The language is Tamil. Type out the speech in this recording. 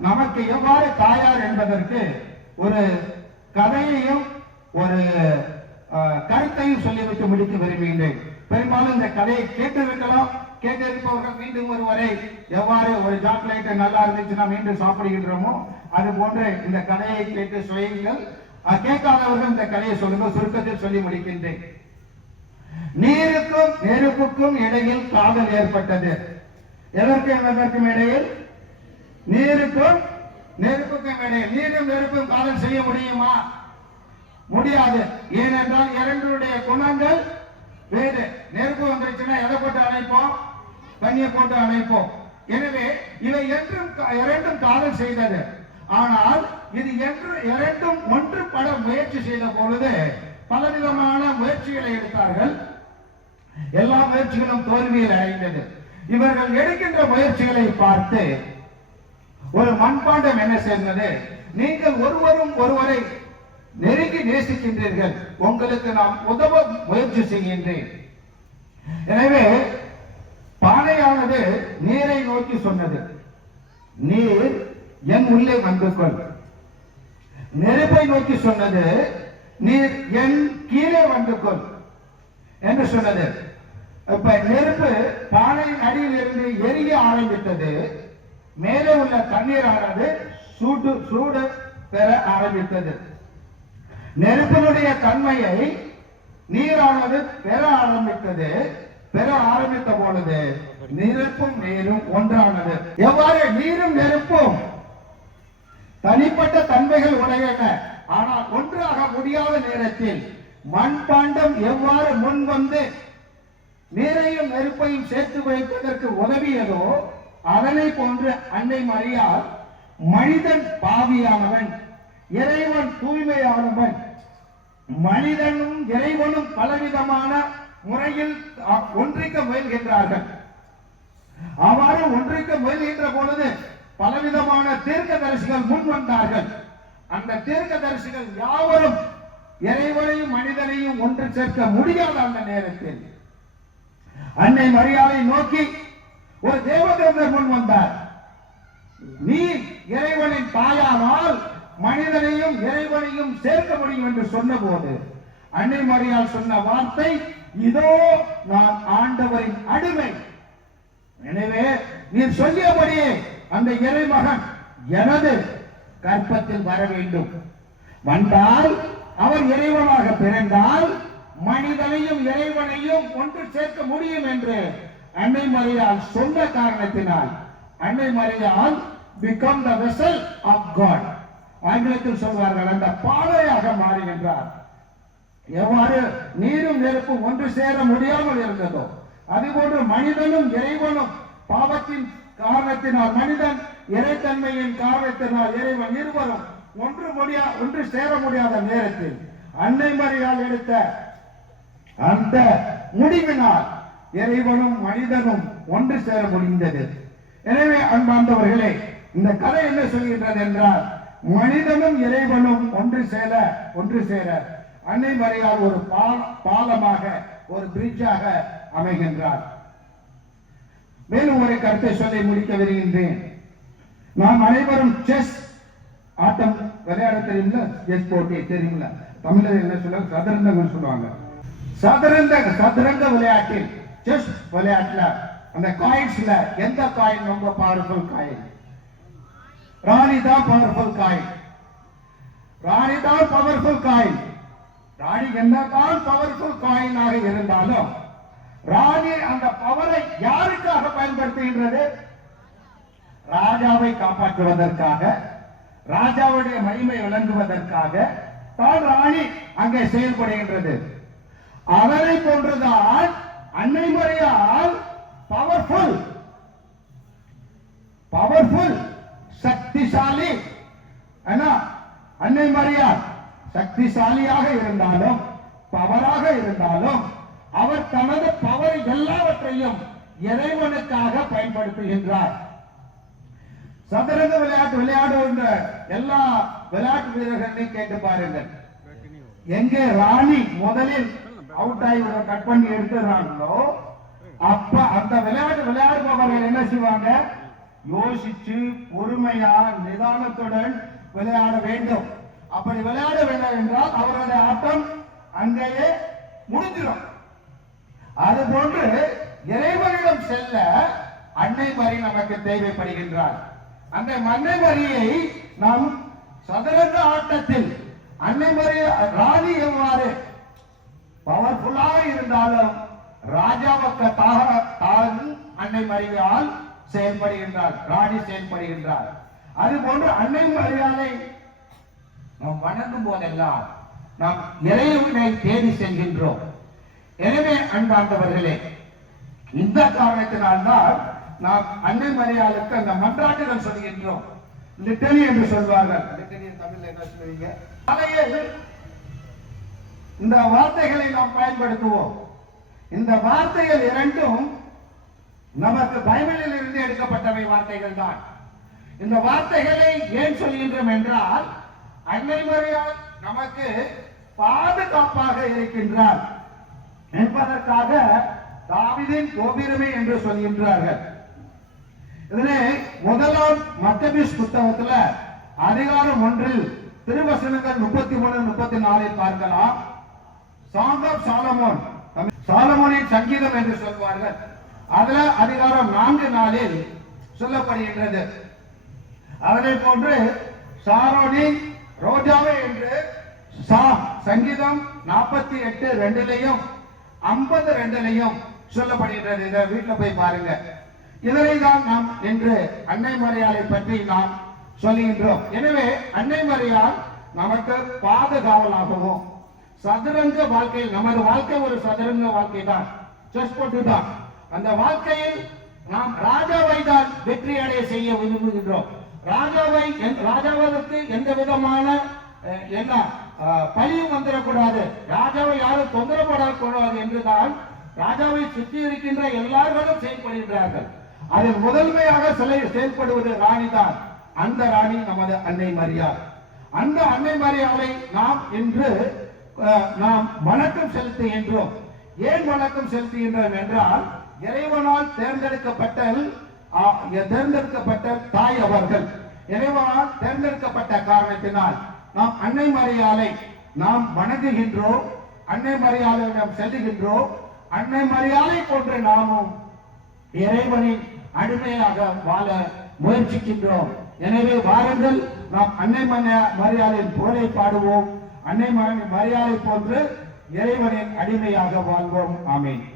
நமக்கு எவ்வாறு தாயார் என்பதற்கு ஒரு கதையையும் ஒரு அஹ், கருத்தையும் சொல்லிவிட்டு முடிக்க விரும்புகின்றேன் பெரும்பாலும் இந்த கதையை கேட்டிருக்கலாம். கேட்டிருப்பவர்கள் மீண்டும் ஒருவரை எவ்வாறு ஒரு சாக்லேட் நல்லா இருந்துச்சுன்னா மீண்டும் சாப்பிடுகின்றோமோ அது போன்று இந்த கதையை கேட்டு சுயங்கள் கேட்காதவர்கள் இந்த கதையை சொல்லுங்க சுருக்கத்தில் சொல்லி முடிக்கின்றேன். நீருக்கும் நெருப்புக்கும் இடையில் காதல் ஏற்பட்டது. எதற்கும் எதற்கும் இடையில்? நீருக்கும் நெருப்புக்கும் இடையே நீரும் நெருப்பும் காதல் செய்ய முடியுமா? முடியாது. ஏனென்றால் இரண்டுடைய குணங்கள் வேறு. நெருப்பு வந்துருச்சுன்னா எதை போட்டு அணைப்போம்? தண்ணியை போட்டு அணைப்போம். எனவே இவை என்றும் கா- இரண்டும் காதல் செய்தது. ஆனால் இது என்று இரண்டும் ஒன்றுபட முயற்சி செய்த பொழுது பலவிதமான முயற்சிகளை எடுத்தார்கள். எல்லா முயற்சிகளும் தோல்வியில் அடைந்தது. இவர்கள் எடுக்கின்ற முயற்சிகளை பார்த்து ஒரு மண்பாண்டம் என்ன சேர்ந்தது நீங்கள் ஒருவரும் ஒருவரை நெருங்கி நேசிக்கின்றீர்கள். உங்களுக்கு நான் உதவ முயற்சி செய்கின்றேன். எனவே பானையானது நீரை நோக்கி சொன்னது. நீர் என் உள்ளே வந்து கொள். நெருப்பை நோக்கி சொன்னது நீர் என் கீழே வந்து கொள் என்று சொன்னது. இப்ப நெருப்பு பானையின் அடியில் இருந்து எரிய ஆரம்பித்தது. மேலே உள்ள தண்ணீரானது சூடு சூடு பெற ஆரம்பித்தது. நெருப்பினுடைய தன்மையை நீரானது பெற ஆரம்பித்தது. பெற ஆரம்பித்த பொழுது நெருப்பும் நீரும் ஒன்றானது. எவ்வாறு? நீரும் நெருப்பும் தனிப்பட்ட தன்மைகள் உடையன. ஆனால் ஒன்றாக முடியாத நேரத்தில் மண்பாண்டம் எவ்வாறு முன் வந்து நீரையும் நெருப்பையும் சேர்த்து வைப்பதற்கு உதவியதோ அதனை போன்று அன்னை மரியாள் மனிதன் பாவியானவன் இறைவன் தூய்மையானவன். மனிதனும் இறைவனும் பலவிதமான முறையில் ஒன்றிக்க முயல்கின்றார்கள். அவ்வாறு ஒன்றிக்க முயல்கின்ற பொழுது பலவிதமான தீர்க்கதரிசிகள் முன் வந்தார்கள். அந்த தீர்க்க தரிசிகள் யாவரும் இறைவனையும் மனிதனையும் ஒன்று சேர்க்க முடியாத அந்த நேரத்தில் அன்னை மரியாதை நோக்கி ஒரு தேவதேவனை முன் வந்தார். நீ இறைவனின் தாயானால் மனிதனையும் இறைவனையும் சேர்க்க முடியும் என்று சொன்னபோது அன்னை சொன்ன வார்த்தை இதோ நான் ஆண்டவரின் அடிமை. எனவே நீர் சொல்லியபடியே அந்த இறைமகன் எனது கற்பத்தில் வர வேண்டும். வந்தால் அவர் இறைவனாக பிறந்தால் மனிதனையும் இறைவனையும் ஒன்று சேர்க்க முடியும் என்று அன்னை மரியால் சொன்ன காரணத்தினால் அன்னை மரியால் become the vessel of God ஆங்கிலத்தில் சொல்வார்கள் அந்த பாதையாக மாறுகின்றார். எவ்வாறு நீரும் நெருப்பும் ஒன்று சேர முடியாமல் இருந்ததோ அதுபோன்று மனிதனும் இறைவனும் பாவத்தின் காரணத்தினால் மனிதன் இறைத்தன்மையின் காரணத்தினால் இறைவன் இருவரும் ஒன்று முடியா ஒன்று சேர முடியாத நேரத்தில் அன்னை மரியால் எடுத்த அந்த முடிவினால் இறைவனும் மனிதனும் ஒன்று சேர முடிந்தது. எனவே அன்பார்ந்தவர்களே இந்த கதை என்ன சொல்கின்றது என்றால் மனிதனும் இறைவனும் ஒன்று சேர ஒன்று சேர அன்னை ஒரு பால- பாலமாக ஒரு பிரிட்ஜாக அமைகின்றார். மேலும் ஒரு கருத்தை சொல்லி முடிக்க வருகின்றேன் நாம் அனைவரும் செஸ் ஆட்டம் விளையாட தெரியுமில்ல செஸ் போட்டி தெரியுமில்ல தமிழர் என்ன சொல்லுவாங்க சதுரங்கம் சொல்லுவாங்க. சதுரங்க சதுரங்க விளையாட்டில் செஸ் விளையாட்டுல. அந்த காயின்ஸ்ல எந்த காயின் ரொம்ப பவர்ஃபுல் காயின் ராணி தான் பவர்ஃபுல் காயின் ராணி தான் பவர்ஃபுல் காயின் ராணி என்னதான் பவர்ஃபுல் காயினாக இருந்தாலும் ராணி அந்த பவரை யாருக்காக பயன்படுத்துகின்றது? ராஜாவை காப்பாற்றுவதற்காக ராஜாவுடைய மகிமை விளங்குவதற்காக தான் ராணி அங்கே செயல்படுகின்றது. அவரை போன்றுதான் அன்னை முறையால் பவர்ஃபுல் பவர்ஃபுல் சக்திசாலி. அன்னை மரியார் சக்திசாலியாக இருந்தாலும் பவராக இருந்தாலும் அவர் தனது பவர் எல்லாவற்றையும் இறைவனுக்காக பயன்படுத்துகின்றார். சதுரங்க விளையாட்டு விளையாடுகின்ற எல்லா விளையாட்டு வீரர்களையும் கேட்டு பாருங்கள். எங்கே ராணி முதலில் அவுட் ஆகி கட் பண்ணி எடுத்துறாங்களோ அப்ப அந்த விளையாட்டு விளையாடுபவர்கள் என்ன செய்வாங்க? யோசிச்சு பொறுமையா நிதானத்துடன் விளையாட வேண்டும். அப்படி விளையாட வேண்டும் என்றால் அவர்களுடைய ஆட்டம் அங்கேயே முடிஞ்சிடும். அது போன்று இறைவனிடம் செல்ல அன்னை மறி நமக்கு தேவைப்படுகின்றார். அந்த மன்னை மறியை நாம் சதுரங்க ஆட்டத்தில் அன்னை மரி ராணி எவ்வாறு பவர்ஃபுல்லாக இருந்தாலும் ராஜாவுக்கு தாக தான் அன்னை மரியால் செயல்படுகின்றார் ராணி செயல்படுகின்றார். அது போன்று அன்னை மரியாதை நாம் வணங்கும் போதெல்லாம் நாம் இறைவனை தேடி செல்கின்றோம். எனவே அன்பார்ந்தவர்களே இந்த காரணத்தினால்தான் நாம் அன்னை மரியாளுக்கு அந்த மன்றாட்டுகள் சொல்கின்றோம். லிட்டனி என்று சொல்வார்கள். லிட்டனி தமிழ்ல என்ன சொல்லுவீங்க? இந்த வார்த்தைகளை நாம் பயன்படுத்துவோம். இந்த வார்த்தைகள் இரண்டும் நமக்கு பைபிளில் இருந்து எடுக்கப்பட்டவை வார்த்தைகள் தான். இந்த வார்த்தைகளை ஏன் சொல்கின்றோம் என்றால் அன்னை நமக்கு பாதுகாப்பாக இருக்கின்றார். என்பதற்காக தாவிதின் கோபிரமே என்று சொல்கின்றார்கள். இதனை முதலாம் மத்தபிஸ் புத்தகத்துல அதிகாரம் ஒன்றில் திருவசனங்கள் முப்பத்தி மூணு முப்பத்தி நாலில் பார்க்கலாம். சாங் ஆஃப் சாலமோன் சாலமோனின் சங்கீதம் என்று சொல்வார்கள். அதுல அதிகாரம் நான்கு நாளில் சொல்லப்படுகின்றது. அதனை போன்று சாரோனி ரோஜாவே என்று சா சங்கீதம் நாற்பத்தி எட்டு ரெண்டுலையும் ஐம்பது ரெண்டுலையும் சொல்லப்படுகின்றது. இதை வீட்டில் போய் பாருங்க. இதனை தான் நாம் இன்று அன்னை மரியாதை பற்றி நாம் சொல்லுகின்றோம் எனவே அன்னை மரியாள் நமக்கு பாதுகாவலாகவும் சதுரங்க வாழ்க்கையில் நமது வாழ்க்கை ஒரு சதுரங்க வாழ்க்கை தான் செஸ் போட்டு தான் அந்த வாழ்க்கையில் நாம் ராஜாவை தான் வெற்றி அடைய செய்ய விரும்புகின்றோம். ராஜாவை ராஜாவதற்கு எந்த விதமான என்ன பழியும் வந்துடக்கூடாது. ராஜாவை யாரும் தொந்தரப்படக்கூடாது என்றுதான் ராஜாவை சுற்றி இருக்கின்ற எல்லார்களும் செயல்படுகின்றார்கள். அதில் முதன்மையாக சிலை செயல்படுவது ராணி தான் அந்த ராணி நமது அன்னை மரியாள். அந்த அன்னை மரியாதை நாம் இன்று நாம் வணக்கம் செலுத்துகின்றோம். ஏன் வணக்கம் செலுத்துகின்றோம் என்றால் இறைவனால் தேர்ந்தெடுக்கப்பட்ட தேர்ந்தெடுக்கப்பட்ட தாய் அவர்கள். இறைவனால் தேர்ந்தெடுக்கப்பட்ட காரணத்தினால் நாம் அன்னை மரியாதை நாம் வணங்குகின்றோம் அன்னை மரியாதையிடம் செல்லுகின்றோம் அன்னை மரியாதை போன்று நாமும் இறைவனின் அடிமையாக வாழ முயற்சிக்கின்றோம். எனவே வாருங்கள் நாம் அன்னை மரியாதையின் புகழை பாடுவோம். அன்னை மரியாதை போன்று இறைவனின் அடிமையாக வாழ்வோம். ஆமேன்.